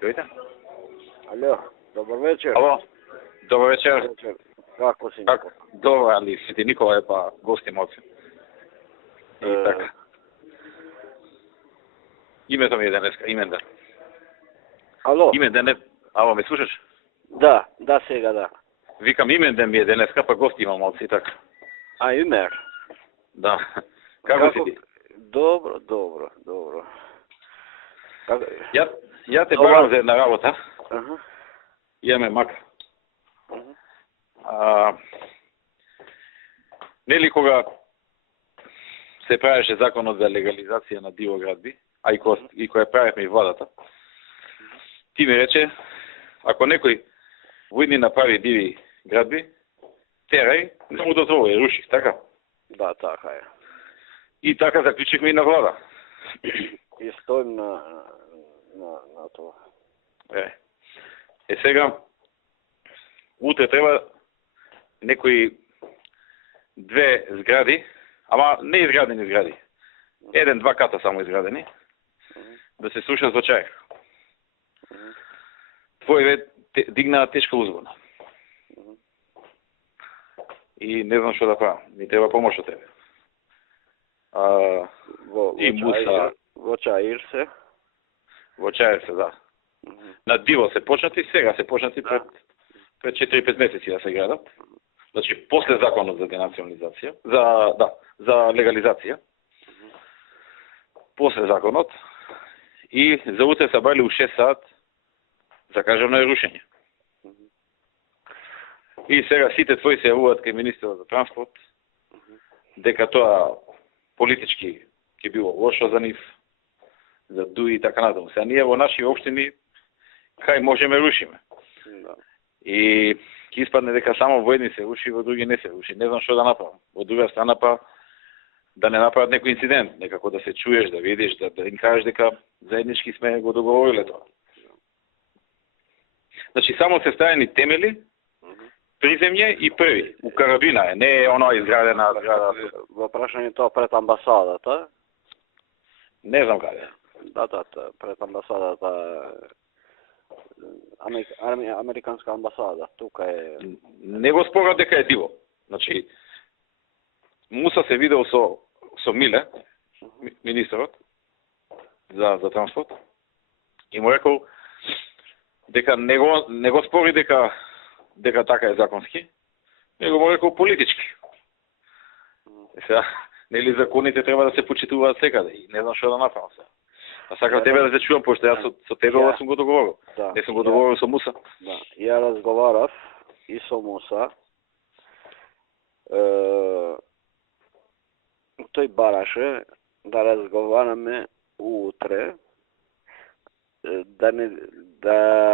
Čujete? Alo, dobar večer. Alo, dobar večer. Večer. Kako si? Kako? Dobro, ali Sveti Nikolaj pa gosti moci. I така. Името ми е денеска, имендан. Ало? Имендан е... Ало, ме слушаш? Да, сега да. Викам, имендан ми е денеска, па гости имам малци, така. А, Юмер? Да. Како си ти? Добро. Ја те барам за една работа. Аха. Имаме мака. Нели кога се правеше законот за легализација на дивоградби, а и која правихме и владата, ти ми рече, ако некој во идни направи диви градби, терај, не му дозволи, руших, така? Да, така е. И така заклучивме и на влада. И стоим на това. Сега, утре треба некои две згради, ама не изградени згради, 1-2 ката само изградени, да се слушат звучај. Твој дигна тешка узбуна. И не знам што да правам. Ми треба помош од тебе. Во Чаир се? Во Чаир се, да. На диво се почнати, сега се почнати пред 4-5 месеци да се градат. Значи, после законот за денационализација, за легализација. После законот. И за утре сабрали у 6 сат закажано е рушење. И сега сите твои се јавуваат кај министерот за транспорт, дека тоа политички ќе било лошо за нив, за ДУИ и така натаму. Сега ние во наши општини кај можеме рушиме. И ќе испадне дека само во едни се руши, во други не се руши. Не знам што да направам. Во друга страна па да не направат некој инцидент, некако да се чуеш, да видиш, да им кажеш дека заеднички сме го договориле тоа. Значи само се ставени темели, приземје и први. У карабина е, не е оно изградена зграда. Во прашањето пред амбасадата? Не знам каде. Да, пред амбасадата. Американска амбасада, тука е... Не го спорат дека е диво. Значи, Муса се видел со Миле, министерот, за транспорт, и му рекол дека не го спори дека така е законски, него му рекол политички. Сега, нели законите треба да се почитуваат секаде и не знам што да направам сега. А сакам тебе да се чувам, пошто јас со тебе ова сум го договорил. Не сум го договорил со Муса. Да, ја разговарав и со Муса. Тој бараше да разговараме утре, да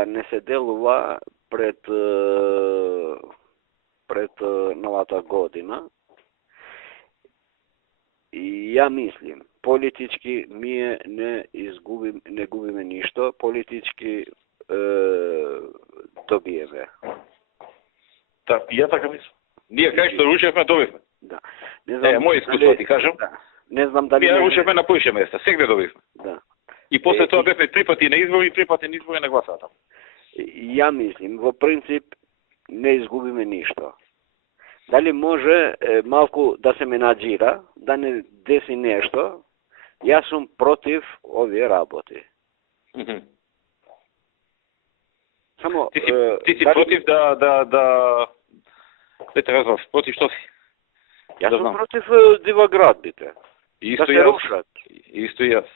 не се делува пред новата година. И ја мислим, политички ние не губиме ништо, политички добиеме. Да, и ја така мислам. Ние кај што рушевме, добивме. Да. Не знам, мој искуство ти кажам. Да. Не знам дали... Ние рушевме на поише места, сегде добивме. Да. И после тоа бевме 3 пати на избори и 3 пати на избори на гласата. Ја мислим, во принцип не изгубиме ништо. Дали може малку да се менаџира, да не деси нешто, јас сум против овие работи. Само ти си против да Петр, против што си? Јас сум против дивоградбите. Да се рушат. Исто и јас.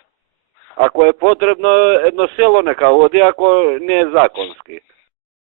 Ако е потребно, едно село нека оди, ако не е законски.